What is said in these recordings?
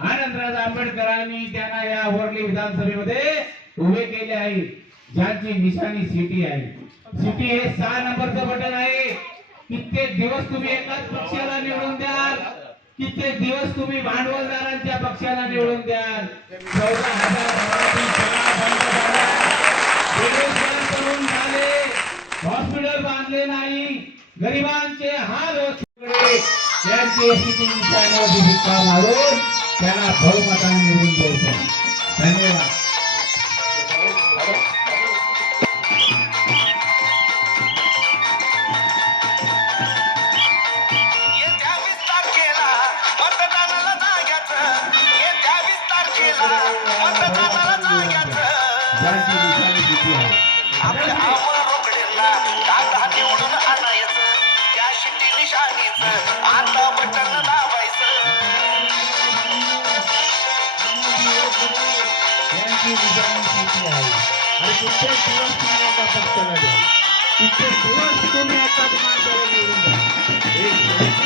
आनंदराज आंबेडकरांनी त्यांना या वर्ली विधानसभेमध्ये उभे केले आहे. ज्यांची निशाणी सिटी आहे. सिटी हे सहा नंबरचं बटन आहे. कित्येक दिवस तुम्ही एकाच पक्षाला निवडून द्याल. कित्येक दिवस तुम्ही भांडवलदारांच्या पक्षाला निवडून द्याल. चौदा हजार घरातील झाले. हॉस्पिटल बांधले नाही. गरिबांचे हाल होते सगळे. त्यांचे स्थिती निशाण्यावर मारून त्यांना बहुमताने निवडून द्यायचं. धन्यवाद. आणि दिवस तुम्ही एका पक्षाला द्या इतके दिवस तुम्ही एकाच माणसाला निवडून द्या.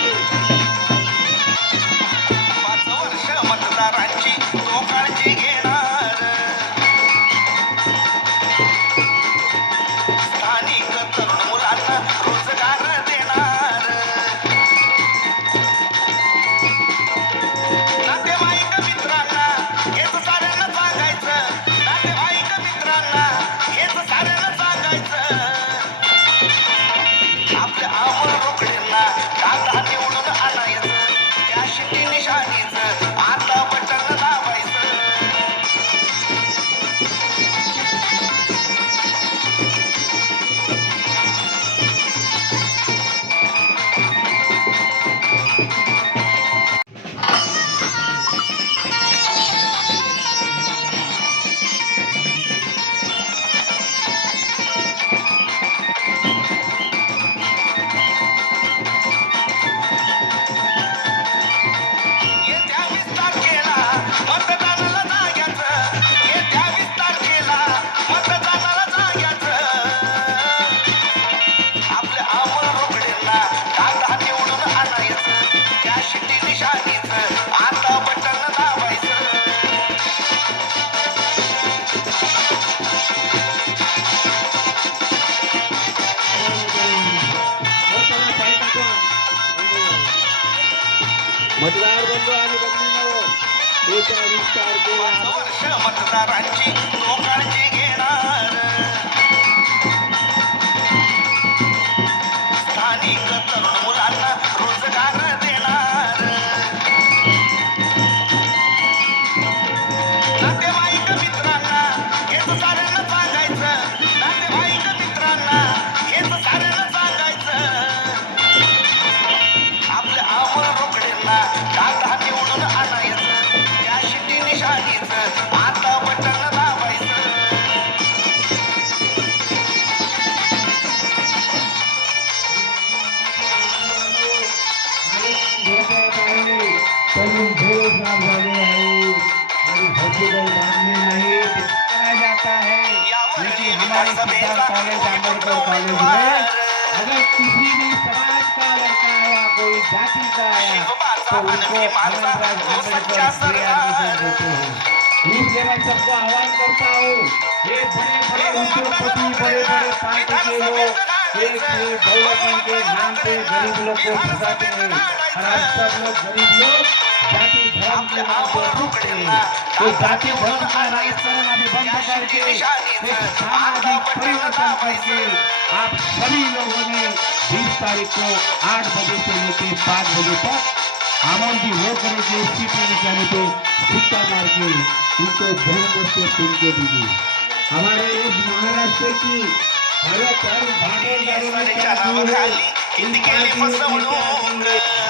मतदार बंधू आणि बंधू वर्ष मतदारांची लोकांची हमारे कॉलेज आंबेडकर कॉलेज में अगर किसी भी समाज का लड़का आया कोई जाति का आया तो उनको एडमिशन देते हैं इसलिए मैं सबको आह्वान करता हूँ ये बड़े बड़े उद्योगपति बड़े बड़े पार्टी के लोग एक डेवलपमेंट के नाम पे गरीब लोग को फंसाते हैं और आप सब लोग गरीब लोग। जाति धर्म के नाम पर रुक रहे तो जाति धर्म का राजस्थान अभी बंद करके एक सामाजिक परिवर्तन करके आप सभी लोगों ने बीस तारीख को आठ बजे से लेकर पाँच बजे तक आमोल जी वो करेंगे इसी परेशानी को सिक्का मार के उनको धर्म से सुन के दीजिए हमारे इस महाराष्ट्र की हर धर्म भागे जाने वाली पार्टी है। इन पार्टियों की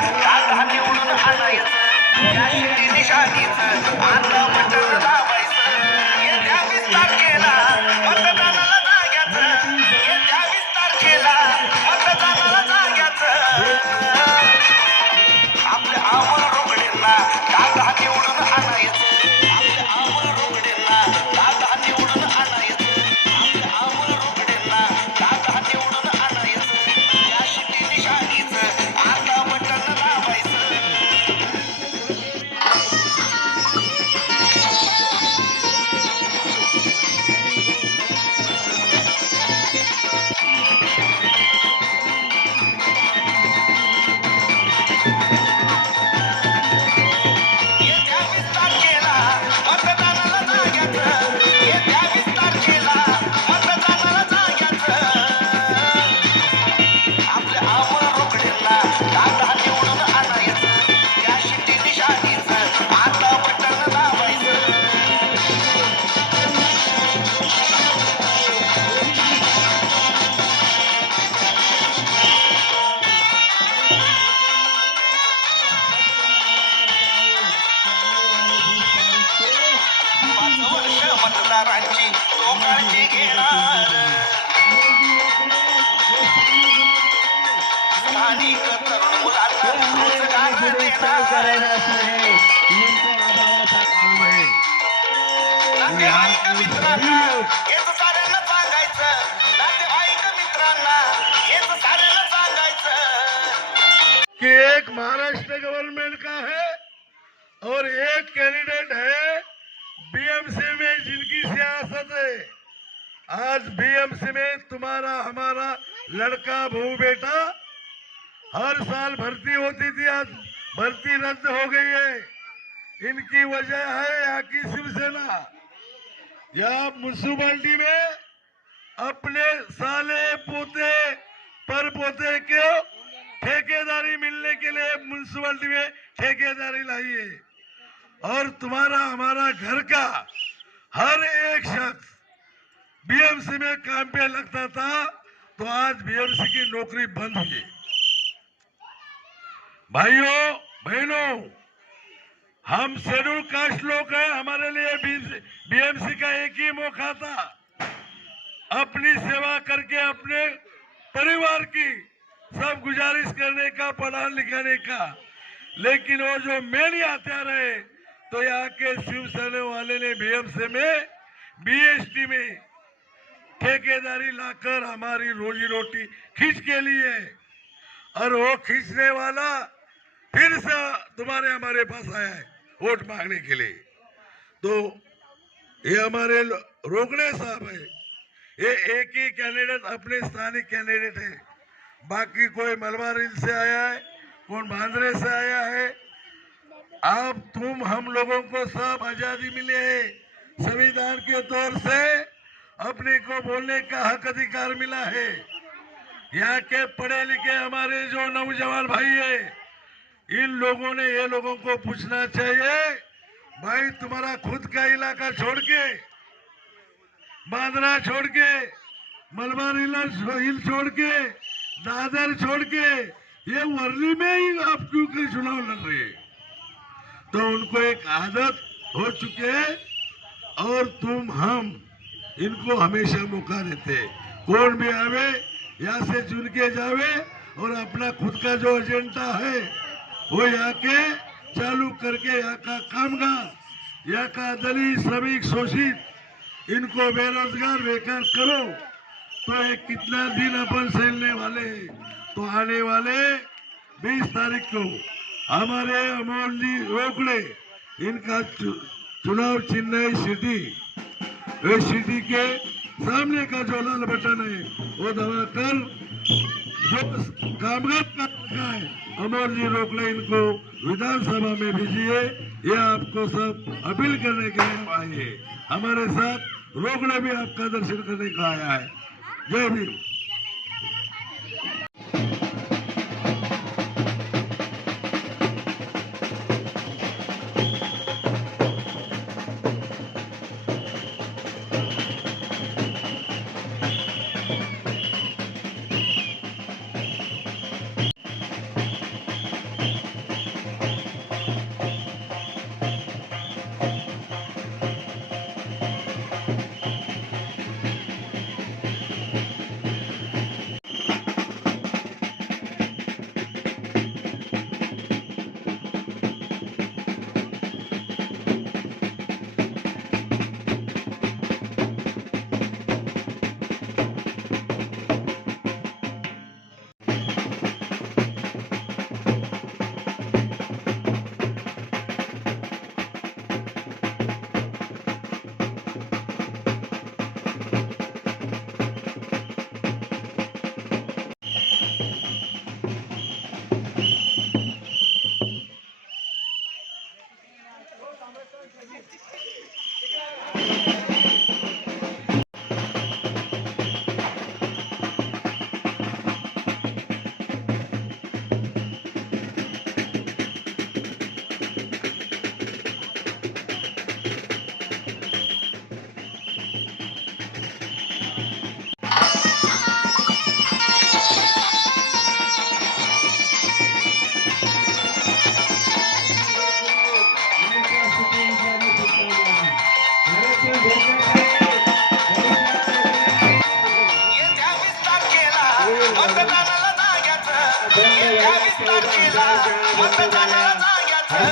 कांदा निवडून लावायचं येत्या वीस तारखेला कि एक महाराष्ट्र गवर्नमेंट का है और एक कैंडिडेट है बीएमसी में जिनकी सियासत है। आज बीएमसी में तुम्हारा, हमारा लड़का बहू बेटा हर साल भर्ती होती थी आज। भर्ती रद्द हो गई है। इनकी वजह है यहाँ की शिवसेना। यहाँ म्यूनसिपालिटी में अपने साले पोते पर पोते के ठेकेदारी मिलने के लिए म्यूनसिपालिटी में ठेकेदारी है। और तुम्हारा, हमारा घर का हर एक शख्स बीएमसी में काम पे लगता था तो आज बीएमसी की नौकरी बंद हुई। भाइयों बहनों, हम शेड्यूल कास्ट लोग हैं, हमारे लिए बीएमसी का एक ही मौका था अपनी सेवा करके अपने परिवार की सब गुजारिश करने का पढ़ा लिखाने का। लेकिन वो जो मेन हथियार रहे तो यहाँ के शिवसेना वाले ने बीएमसी में, बीएसटी में ठेकेदारी लाकर हमारी रोजी रोटी खींच के लिए। और वो खींचने वाला फिर से तुम्हारे हमारे पास आया है वोट मांगने के लिए। तो ये हमारे रोकड़े साहब है। ये एक ही कैंडिडेट, अपने स्थानीय कैंडिडेट है। बाकी कोई मलबार हिल से आया है कौन बांद्रे से आया है। आप तुम हम लोगों को सब आज़ादी मिले है। संविधान के तौर से अपने को बोलने का हक अधिकार मिला है। यहाँ के पढ़े लिखे हमारे जो नौजवान भाई है इन लोगों ने ये लोगों को पूछना चाहिए, भाई तुम्हारा खुद का इलाका छोड़ के, बांद्रा छोड़ के, मलबार हिल छोड़ के, दादर छोड़ के, ये वर्ली में ही आप क्यों के चुनाव लड़ रहे तो उनको एक आदत हो चुके है, और तुम, हम, इनको हमेशा मौका देते कौन भी आवे, यहाँ से चुन के जावे, और अपना खुद का जो एजेंडा है वो यहाँ के चालू करके यहाँ का कामगार, यहाँ का दलित श्रमिक शोषित, इनको बेरोजगार बेकार करो तो ये कितना दिन अपन सहने वाले तो आने वाले 20 तारीख को हमारे अमोल जी रोकड़े, इनका चुनाव चिन्ह सिटी सिटी के सामने का जो लाल बटन है, वो दबाकर जो कामगार का रखा है अमर जी रोकड़े इनको, विधानसभा में भेजिए ये आपको सब अपील करने के लिए आए हमारे साथ रोकड़े भी आपका दर्शन करने का आया है। जय भीम।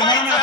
no, no, no.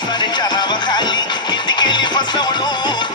सरच्या नावाखाली किती केली फसवणूक।